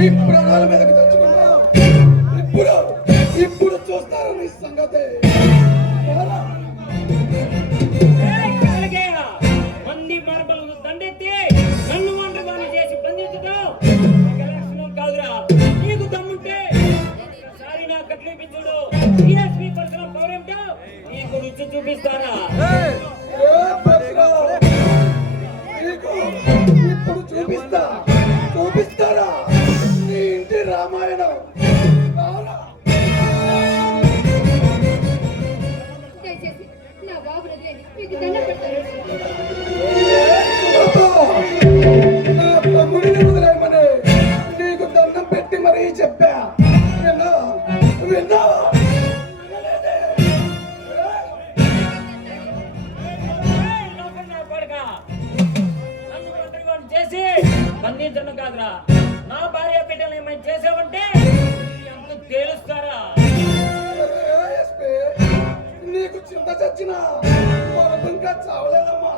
నీ ప్రాణాల మీదకి తెచ్చుకున్నావు. ఇప్పుడు ఇప్పుడు చూస్తారు నీ సంగతి. మంది మార్బలు దండెత్తి నన్ను ఒంటరిగానే చేసి బంధించడం కాదురా. నీకు దమ్ముంటే ఒకసారి నా కట్లిపించుడు. డిఎస్పీ పరిసర పౌరంటో నీకు రుచి చూపిస్తారా? ఇప్పుడు చూపిస్తారా నీ ఇంటి రామాయణం. తమ్ముడిని వదిలేమని నీకు దండం పెట్టి మరీ చెప్పా. విన్నా చేసి బంధించడం కాదురా. నా భార్య బిడ్డలు ఏమైనా చేసావంటే ఎంత తేలుస్తారా? నీకు చింత చచ్చిన మనకు ఇంకా చావలేదమ్మా.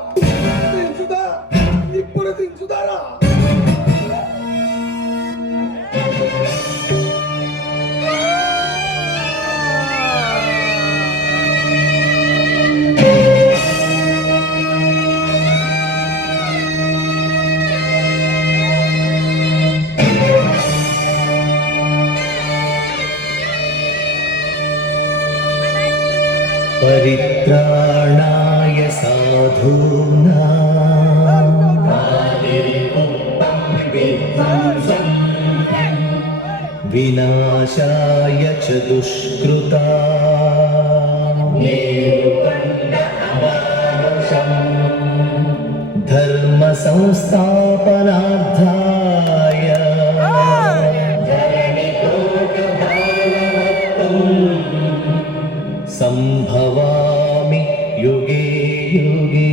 దించుదా ఇప్పుడు దించుదారా? परित्राणाय साधूनां विनाशाय च दुष्कृतां धर्म संस्थापनार्थाय संभवामि युगे युगे।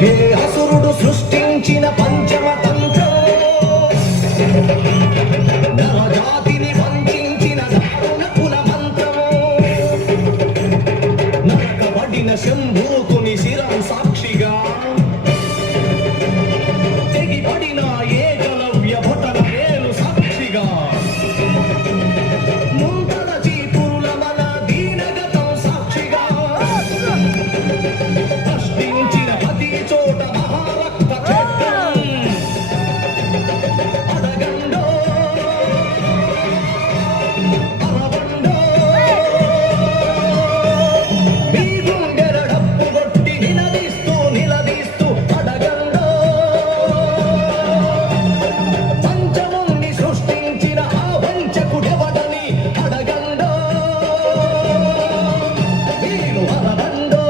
हे असुरुडु सृष्टिंचिन पंचम तंत्रं नरजातिनि वंचिंचिन दारुण कुल मंत्रं नरकबडिन शंभूकुनि शिरं साक्षिगा తెగిపడిన ఏకలవ్య భటన వేలు సాక్షిగా ముందర చీపురుల మన దీనగతం సాక్షిగా ప్రశ్నించిన ప్రతి చోట మహారక్త క్షేత్రం అడగండో అరవండో మీ గుండెల డప్పు కొట్టి నిలదీస్తూ అడగండో పంచముని సృష్టించిన ఆ వంచకుడెవడని అడగండో మీరు అరవండో.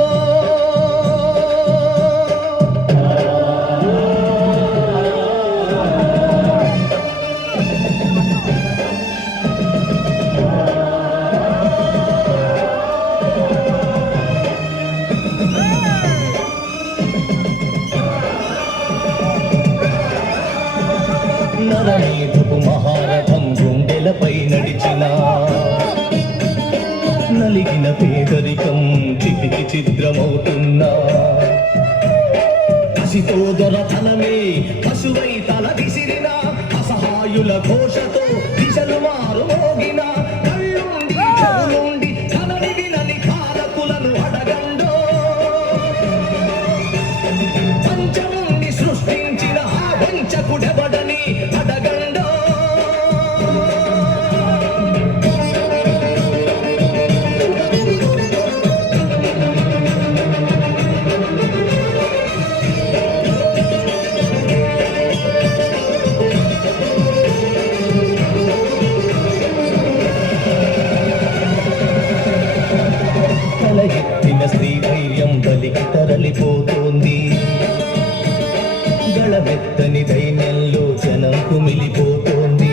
నరమేధపు మహారథం గుండెలపై నడిచిన నలిగిన పేదరికం చితికి చిద్రమవుతున్నా కసితో దొరతనమే పశువై తల విసిరిన అసహాయుల ఘోషతో దిశలు మారు మోగిన కళ్ళుండి చెవులుండి కనని వినని కారకులను అడగండో పంచముని సృష్టించిన ఆ వంచకుడెవడని అడగండో. తల ఎత్తిన స్త్రీ ధైర్యం బలికి తరలిపోతోంది. గళమెత్తని దైన్యంలో జనం కుమిలిపోతోంది.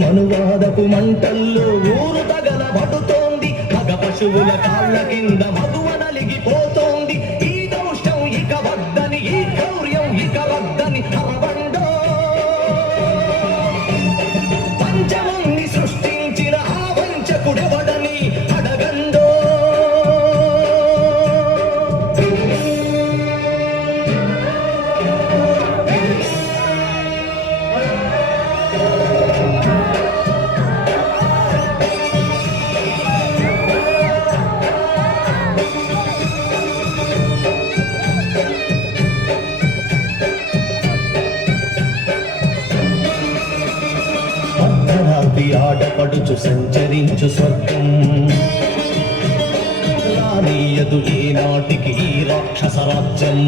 మనువాదపు మంటల్లో ఊరు తగలబడుతోంది. మగ పశువుల కాళ్ళ కింద మగువ నలిగిపోతోంది. ఈ దౌష్ట్యం ఇక వద్దని, ఈ క్రౌర్యం ఇక వద్దని అరవండో పంచముని సృష్టించిన ఆ వంచ బాధపడుచు సంచరించు స్వర్గం రానీయదు ఈనాటికి ఈ రాక్షస రాజ్యం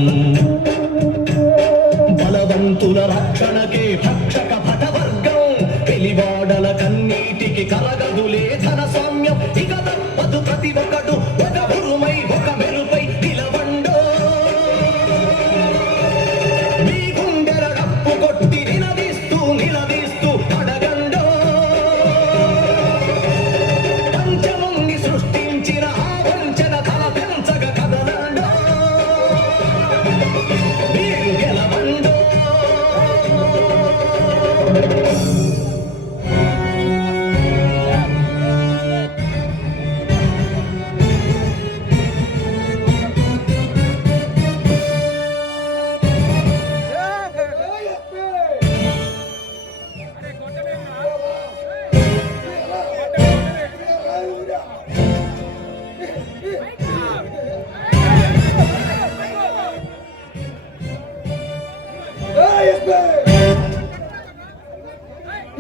బలవంతుల రక్షణకే భక్షక భటవర్గం వెలివాడల కన్నీటికి కలగదులే ధన స్వామ్యం ఇక తప్పదు ప్రతి ఒక్కడు ఒక ఉరుమై ఒక మెరుపై నిలవండో మీ గుండెల డప్పు కొట్టి నిలదీస్తూ అడగండో పంచముంగి సృష్టించిన ఆ వంచన తల పెంచగ కదలండో మీరు గెలవండో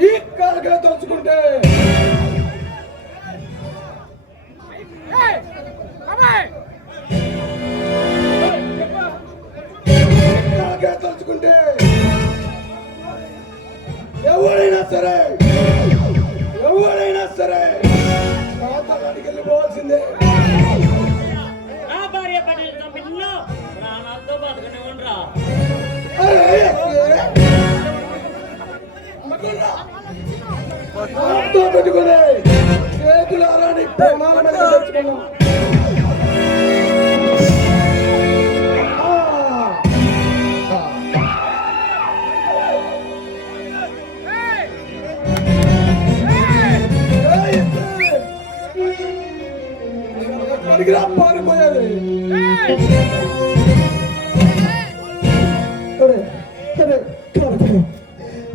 ఈ కాలగా తలుచుకుంటే తలుచుకుంటే ఎవరైనా సరే పాతాళానికి వెళ్ళిపోవాల్సిందే నా భార్య పటేల్ చంపిన ప్రాణాలతో బతకనివ్వండిరా. పెట్టుకుని చేతులారాని ప్రాణాల మీద తెచ్చుకున్నాం. పారిపోయేది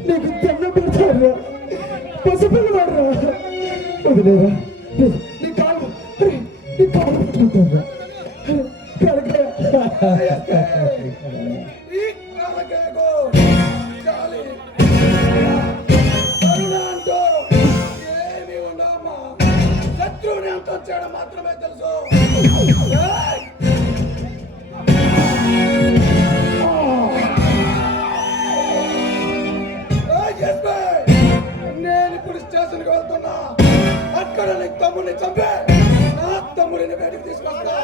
నీకు తెల్ల పెడతారా పసిపిల్ల వాడరా వదిలేరా నీ కాలు పెట్టుకుంటారా ఏమి ఉండమ్మా శత్రువుని అంత వచ్చాడు మాత్రమే తెలుసు. నేను ఇప్పుడు స్టేషన్కి వెళ్తున్నా. అక్కడ నీ తమ్ముడిని చంపే నా తమ్ముడిని బయటికి తీసుకొస్తా.